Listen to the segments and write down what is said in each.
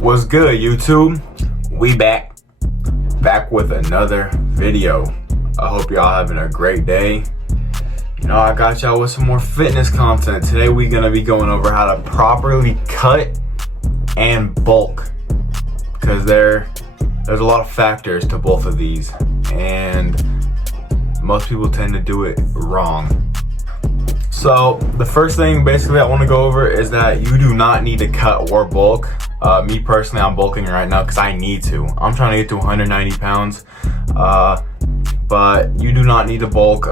What's good, YouTube? We back with another video. I hope y'all having a great day. You know, I got y'all with some more fitness content. Today we gonna be going over how to properly cut and bulk, because there's a lot of factors to both of these, and most people tend to do it wrong. So the first thing basically I want to go over is that you do not need to cut or bulk. Me personally, I'm bulking right now because I need to. I'm trying to get to 190 pounds, but you do not need to bulk.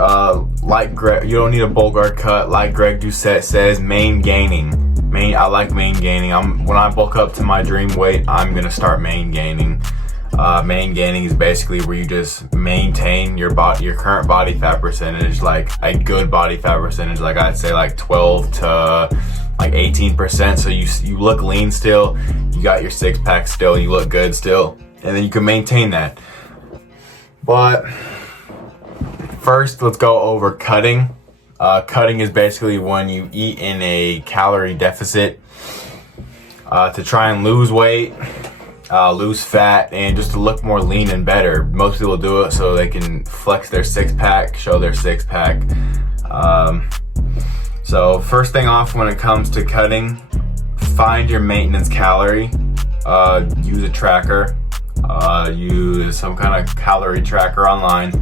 Like Greg, you don't need a bulk or cut. Like Greg Doucette says, main gaining. I like main gaining. When I bulk up to my dream weight, I'm gonna start main gaining. Main gaining is basically where you just maintain your current body fat percentage, like a good body fat percentage, like I'd say like 12 to like 18%. So you look lean still, you got your six pack still, you look good still, and then you can maintain that. But first, let's go over cutting. Cutting is basically when you eat in a calorie deficit to try and lose weight, lose fat, and just to look more lean and better. Most people do it so they can flex their six pack, show their six pack. So first thing off, when it comes to cutting, find your maintenance calorie. Use a tracker. Use some kind of calorie tracker online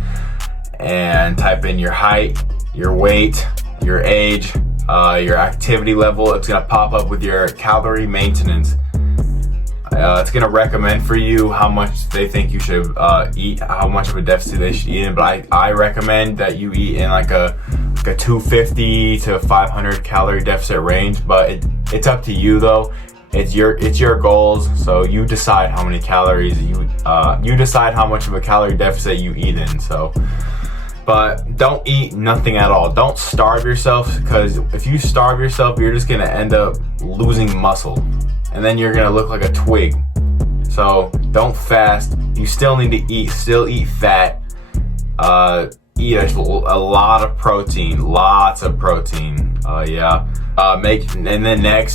and type in your height, your weight, your age, your activity level. It's gonna pop up with your calorie maintenance. It's gonna recommend for you how much they think you should eat, how much of a deficit they should eat in. But I recommend that you eat in like a 250 to 500 calorie deficit range. But it's up to you though. It's your goals, so you decide how many calories you decide how much of a calorie deficit you eat in. So, but don't eat nothing at all. Don't starve yourself, because if you starve yourself, you're just gonna end up losing muscle, and then you're gonna look like a twig. So don't fast. You still need to eat. Still eat fat. Eat a lot of protein. Lots of protein.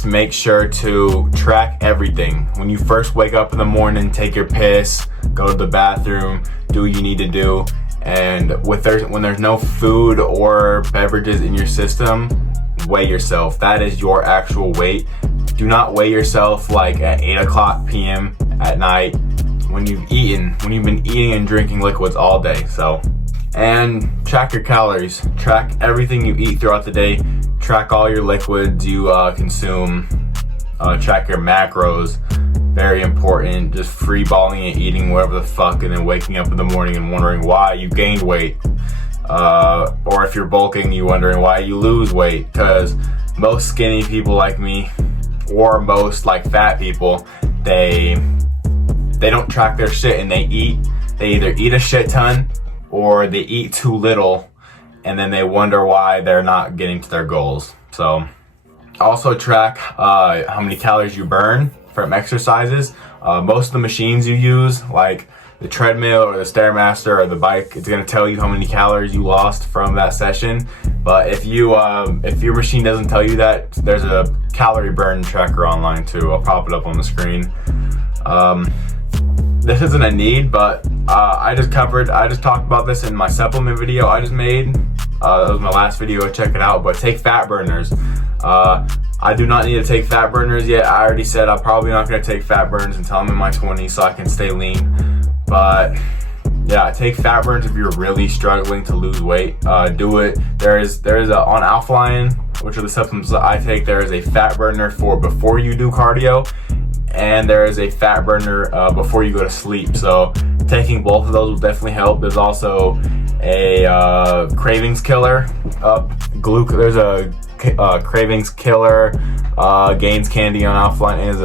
Make sure to track everything. When you first wake up in the morning, take your piss, go to the bathroom, do what you need to do. And when there's no food or beverages in your system, weigh yourself. That is your actual weight. Do not weigh yourself like at 8 p.m. at night when you've been eating and drinking liquids all day. So, and track your calories. Track everything you eat throughout the day. Track all your liquids you consume. Track your macros. Very important. Just free balling and eating whatever the fuck, and then waking up in the morning and wondering why you gained weight. Or if you're bulking, you wondering why you lose weight. Because most skinny people like me, or most like fat people, they don't track their shit, and they either eat a shit ton or they eat too little, and then they wonder why they're not getting to their goals. So also track how many calories you burn from exercises. Most of the machines you use, like the treadmill or the Stairmaster or the bike, it's gonna tell you how many calories you lost from that session. But if your machine doesn't tell you that, there's a calorie burn tracker online too. I'll pop it up on the screen. This isn't a need, but I just talked about this in my supplement video I just made. That was my last video, check it out. But take fat burners. I do not need to take fat burners yet. I already said I'm probably not gonna take fat burners until I'm in my 20s so I can stay lean. But yeah, take fat burns if you're really struggling to lose weight. Do it. There is on Alphaline, which are the supplements that I take, there is a fat burner for before you do cardio, and there is a fat burner before you go to sleep. So taking both of those will definitely help. There's also a cravings killer. There's a cravings killer. Gains Candy on Alphaline is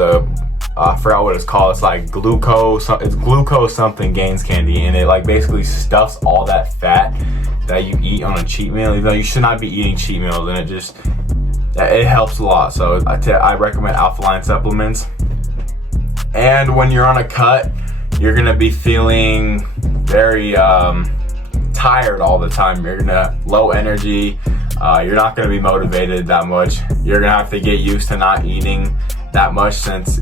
I forgot what it's called. It's like glucose. It's glucose something Gains Candy, and it like basically stuffs all that fat that you eat on a cheat meal. Even though you should not be eating cheat meals, and it helps a lot. So I recommend Alphaline supplements. And when you're on a cut, you're gonna be feeling very tired all the time. You're gonna low energy. You're not gonna be motivated that much. You're gonna have to get used to not eating that much, since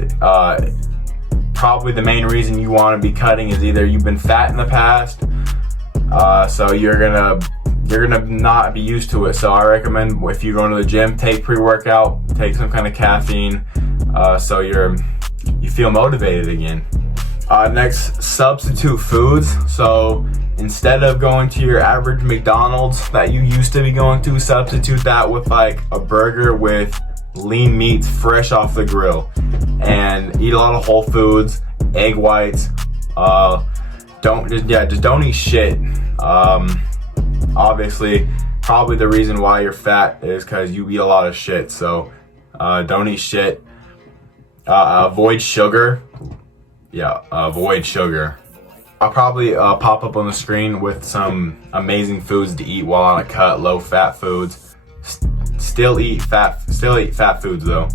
probably the main reason you want to be cutting is either you've been fat in the past, so you're gonna not be used to it. So I recommend if you're going to the gym, take pre-workout, take some kind of caffeine, so you feel motivated again. Next, substitute foods. So instead of going to your average McDonald's that you used to be going to, substitute that with like a burger with lean meats fresh off the grill, and eat a lot of whole foods, egg whites. Just don't eat shit. Obviously, probably the reason why you're fat is because you eat a lot of shit. So don't eat shit. Avoid sugar. Avoid sugar. I'll probably pop up on the screen with some amazing foods to eat while on a cut, low fat foods. Still eat fat foods though.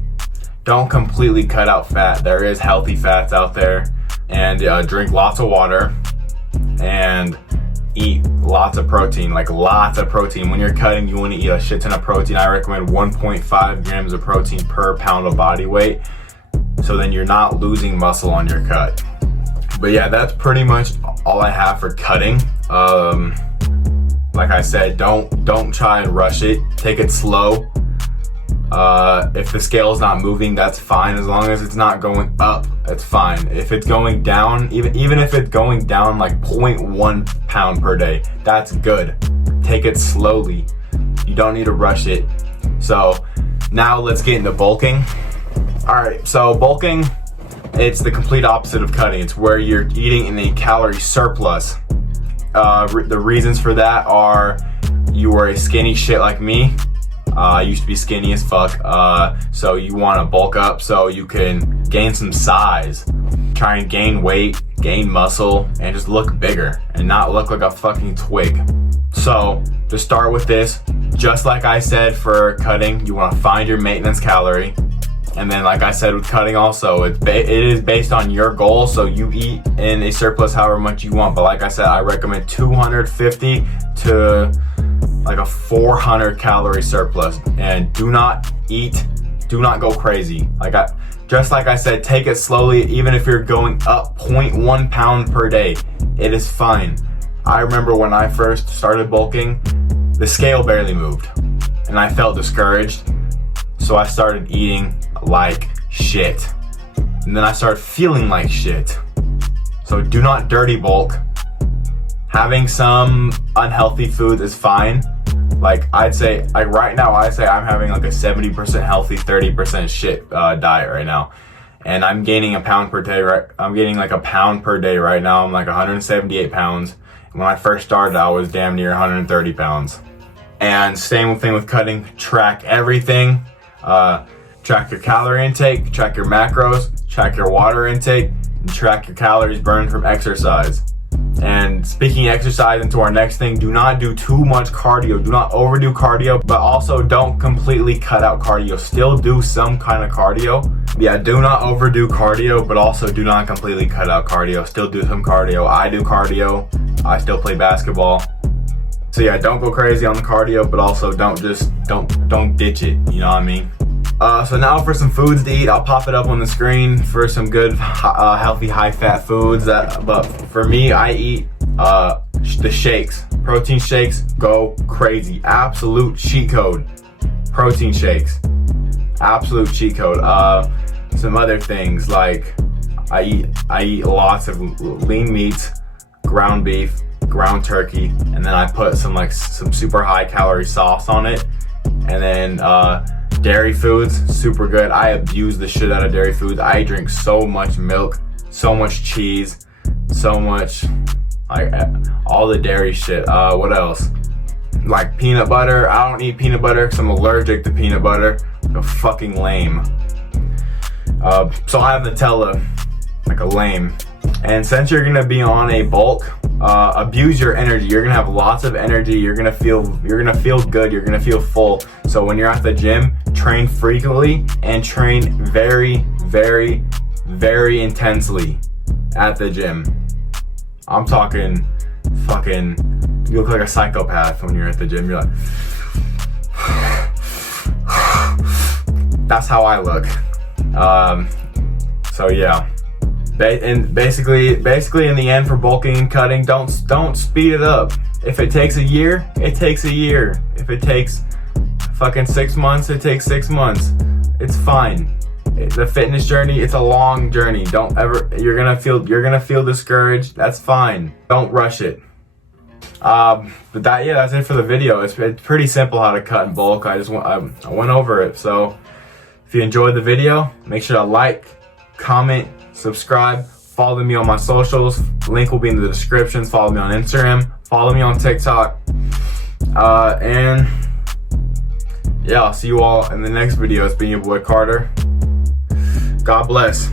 Don't completely cut out fat. There is healthy fats out there. And drink lots of water and eat lots of protein, like lots of protein. When you're cutting, you want to eat a shit ton of protein. I recommend 1.5 grams of protein per pound of body weight, so then you're not losing muscle on your cut. But yeah, that's pretty much all I have for cutting. Like I said, don't try and rush it. Take it slow. If the scale is not moving, that's fine. As long as it's not going up, it's fine. If it's going down, even if it's going down like 0.1 pound per day, that's good. Take it slowly. You don't need to rush it. So now let's get into bulking. Alright, so bulking, it's the complete opposite of cutting. It's where you're eating in a calorie surplus. The reasons for that are you were a skinny shit like me. I used to be skinny as fuck, so you want to bulk up so you can gain some size. Try and gain weight, gain muscle, and just look bigger and not look like a fucking twig. So to start with this, just like I said for cutting, you want to find your maintenance calorie. And then like I said with cutting also, it is based on your goal, so you eat in a surplus however much you want. But like I said, I recommend 250 to like a 400 calorie surplus, and do not go crazy. Just like I said, take it slowly. Even if you're going up 0.1 pound per day, it is fine. I remember when I first started bulking, the scale barely moved and I felt discouraged, so I started eating like shit, and then I started feeling like shit. So do not dirty bulk. Having some unhealthy foods is fine. Like I'd say, like right now, I'd say I'm having like a 70% healthy, 30% shit diet right now, and I'm gaining a pound per day. I'm gaining like a pound per day right now. I'm like 178 pounds. When I first started, I was damn near 130 pounds. And same thing with cutting. Track everything. Track your calorie intake, track your macros, track your water intake, and track your calories burned from exercise. And speaking of exercise, into our next thing, do not do too much cardio. Do not overdo cardio, but also don't completely cut out cardio. Still do some kind of cardio. Yeah, do not overdo cardio, but also do not completely cut out cardio. Still do some cardio. I do cardio. I still play basketball. So yeah, don't go crazy on the cardio, but also don't ditch it. You know what I mean? So now for some foods to eat, I'll pop it up on the screen for some good, healthy, high-fat foods. But for me, I eat the shakes. Protein shakes go crazy. Absolute cheat code. Protein shakes. Absolute cheat code. Some other things like I eat lots of lean meats, ground beef, ground turkey, and then I put some super high-calorie sauce on it, and then dairy foods, super good. I abuse the shit out of dairy foods. I drink so much milk, so much cheese, so much, like all the dairy shit. What else? Like peanut butter. I don't eat peanut butter because I'm allergic to peanut butter. Like a fucking lame. So I have Nutella, like a lame. And since you're gonna be on a bulk, abuse your energy. You're gonna have lots of energy. You're gonna feel good. You're gonna feel full. So when you're at the gym, train frequently and train very, very, very intensely at the gym. I'm talking fucking, you look like a psychopath when you're at the gym. You're like, that's how I look. So yeah. And basically in the end, for bulking and cutting, don't speed it up. If it takes a year, it takes a year. If it takes fucking 6 months, it takes 6 months. It's fine. The fitness journey, it's a long journey. Don't ever, you're gonna feel discouraged. That's fine. Don't rush it. But that's it for the video. It's pretty simple how to cut and bulk. I went over it. So if you enjoyed the video, make sure to like, comment, subscribe, follow me on my socials. Link will be in the description. Follow me on Instagram, follow me on TikTok, and yeah, I'll see you all in the next video. It's been your boy Carter. God bless.